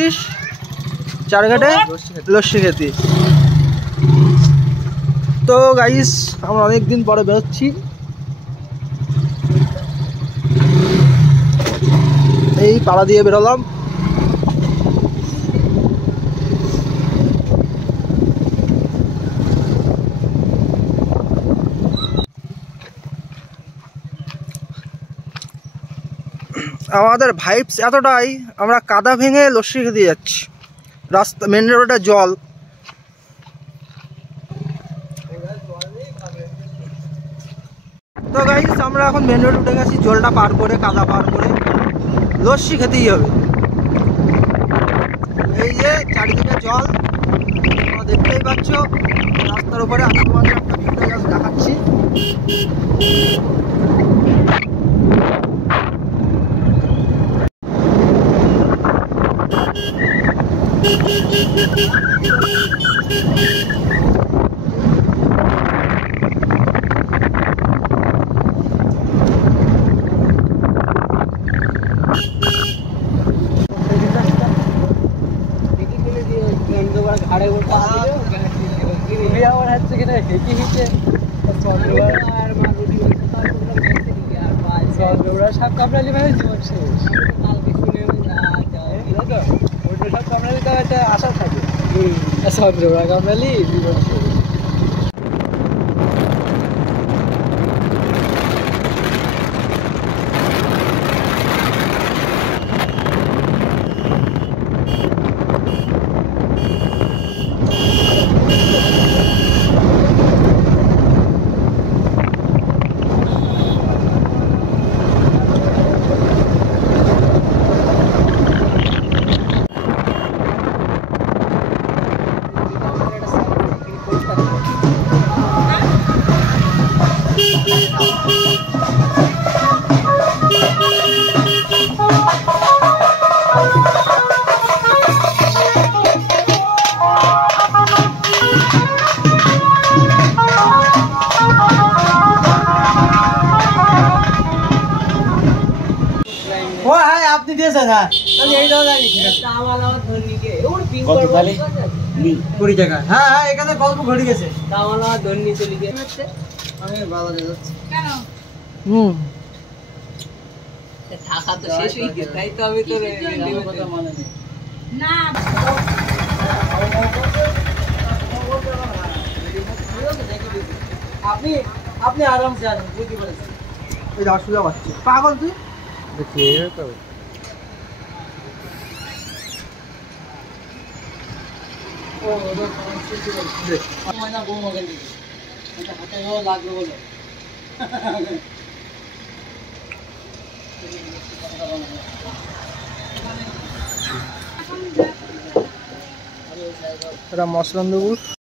যাচ্ছিস? চারঘাটে লস্যি খেতে। তো গাইস আমরা অনেকদিন পরে বেরোচ্ছি। এই পাড়া দিয়ে বেরোলাম। আমাদের ভাইবস এতটাই, আমরা কাদা ভেঙে লস্যি খেতে যাচ্ছি। রাস্তা মেন রোডে জল। তো গাইস আমরা এখন মেন রোড উঠে গেছি, জলটা পার করে, কাদা পার করে লস্যি খেতেই হবে। এই যে চারিদিকে জল তোমরা দেখতেই পাচ্ছ রাস্তার উপরে। আমি তোমাদের একটা ভিডিও জাস্ট দেখাচ্ছি। সব কামড়ালি মানে জীবন শেষ। সব কামড়ালি তো একটা আশা থাকে, চন্দ্ররা কামড়ালি জীবন শেষ। আপনি দিয়েছেন? হ্যাঁ, এই দাও। 20 টাকা। হ্যাঁ হ্যাঁ, এখানে গল্প ঘটে গেছে। আমি ভালো যাচ্ছি কেন? টাকা তো শেষ হয়ে গেছে, তাই তো আমি তো কথা মানে না। আপনি আপনি আরামসে আসেন, বুঝতে পেরেছেন? এই অসুবিধা হচ্ছে পাগল তুই। দেখি তো এটা মসলান্দপুর।